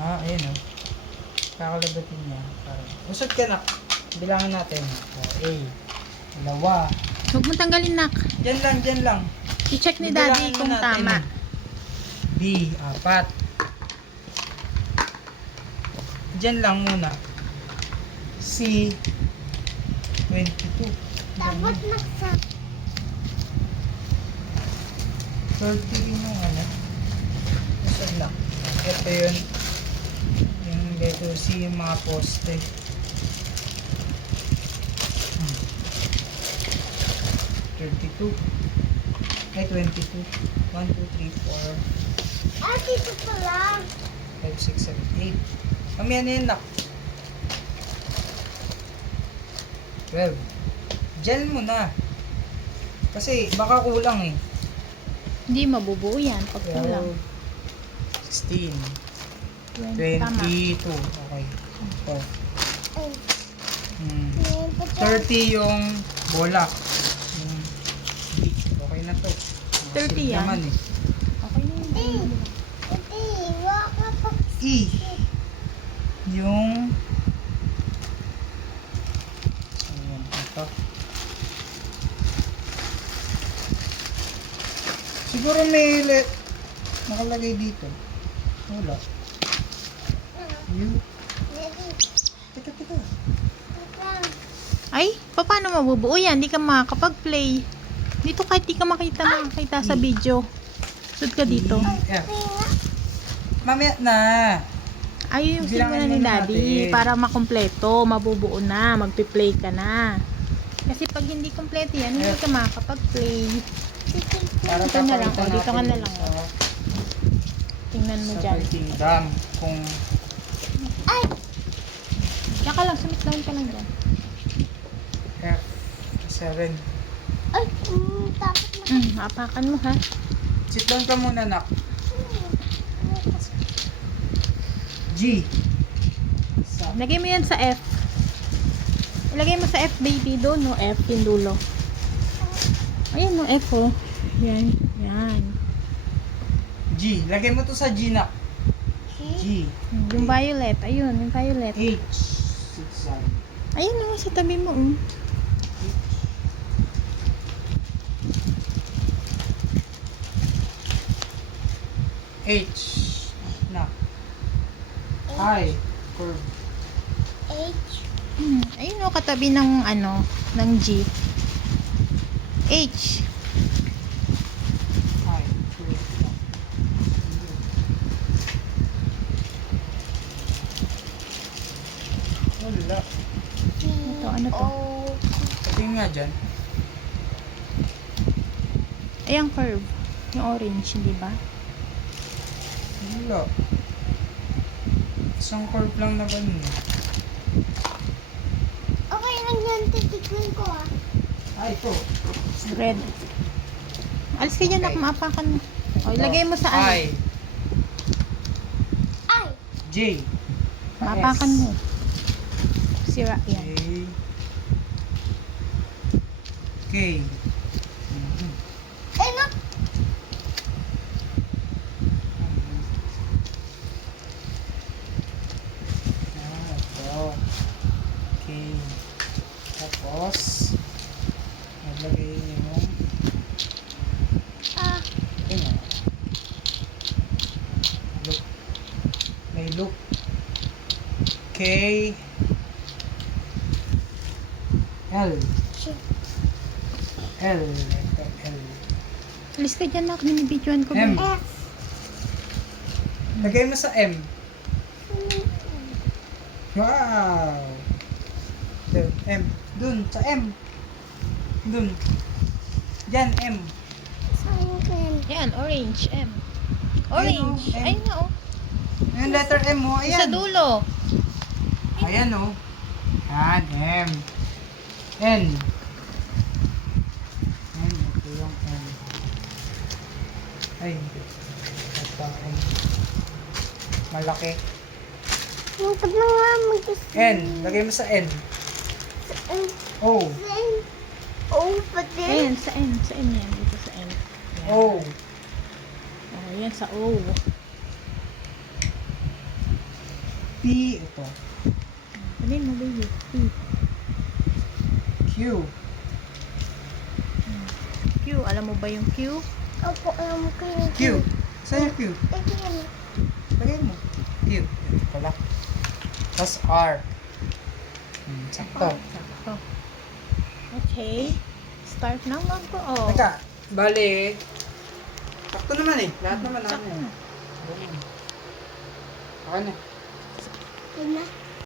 Ayun o. Kakalabatin niya. Usod ka na. Bilangan natin. A. Dalawa. Huwag mo tanggalin, nak. Diyan lang. I-check ni Bibilangan daddy mo kung natin. tama. B. 4. Diyan lang muna. C. 22. Dapat naksa. 30 yung ano. Usod lang. Ito yun. Yung letter C, yung mga poste. 32. Ay, 22. 1, 2, 3, 4, Dito pala. 5, 6, 7, 8. Kami ano yun, nak? 12. Diyan mo na. Kasi baka kulang eh. Hindi mabubuo yan pag kulang. 16. 20. 22. Okay. Ito. Ay, 30 yung bola. Yung B. Okay na to. 30 yan. Naman eh. Okay na yun. Hindi, wag ka pa. E. Yung ayan, ito. Siguro may nakalagay dito. Wala. U. Teka. Ay, paano mabubuo yan? Hindi ka makakapag-play. Dito kahit di ka makita sa video. Sud ka dito. F. Mamaya na. Ayusin mo Bilangin na ni muna daddy natin. para makumpleto, mabubuo na, magpi-play ka na. Kasi pag hindi kumpleto yan, hindi ka makakapag-play. Para Ito na lang, papalitan dito ka natin na lang. sa- Tingnan mo sa dyan. kingdom kung Ay, Diyan ka lang, sumit down ka lang dyan. F 7. ay, dapat na. Apakan mo ha. Sit down ka muna, nak. G. Sa Lagay mo yan sa F. Ilagay mo sa F, baby, doon, no? F, yung dulo. Ayan, no, F, oh. Yan. G. Lagay mo to sa G, nak. G. Yung violet, ayun, yung violet. H. 6. Ayun, no, sa tabi mo, H. Nak. I. Curve. H. Ayun, no, katabi ng, ng G. H. I. Curve. Wala. Ito, ano to? O. Tingin nga dyan. Ayan, curve. Yung orange, hindi ba? Wala. Isang curve lang naman. Okay lang yan, titignan ko ah. Ito. Red. Alis ka dyan, Okay. maapakan mo. O, ilagay mo sa ano. I. Ay, J. Maapakan mo. Sira A. yan. K. Mhm. ay na. Ito. K. Tapos, naglagay yung Ah, ano, loop. May loop. K. L. shit. L. Ito, L. Alis ka dyan, nak. Binibidyoan ko. M. ba? F. Lagay mo sa M. Wow! Dun, M. Dun, sa M. Dun. Diyan, M. Saan? Yan, orange. M. Orange. Ayun, M. Ayun na, oh. Yung letter M mo, Sa ayan. dulo. Ayan, oh. Yan, M. N. N, ito yung N. Ay, hindi. Ito, N. Malaki. Dapat na nga mag-gusto. N. Lagay mo sa N. O. Oh, pati. Ayan, sa N. Sa N yan. Dito sa N. Yan. O. Oh, yan sa O. P, ito. Sabihin mo, baby. P. Q. Q. Alam mo ba yung Q? Opo, alam ko yung Q. Saan yung Q? Ito yan. Lagay mo. Q. Ito pala. Tapos R. Sakto. Sakto. Okay. Start na mag-o. Teka, bali. Sakto naman eh. Lahat naman Sakto ano. na. Ako na. Yun na.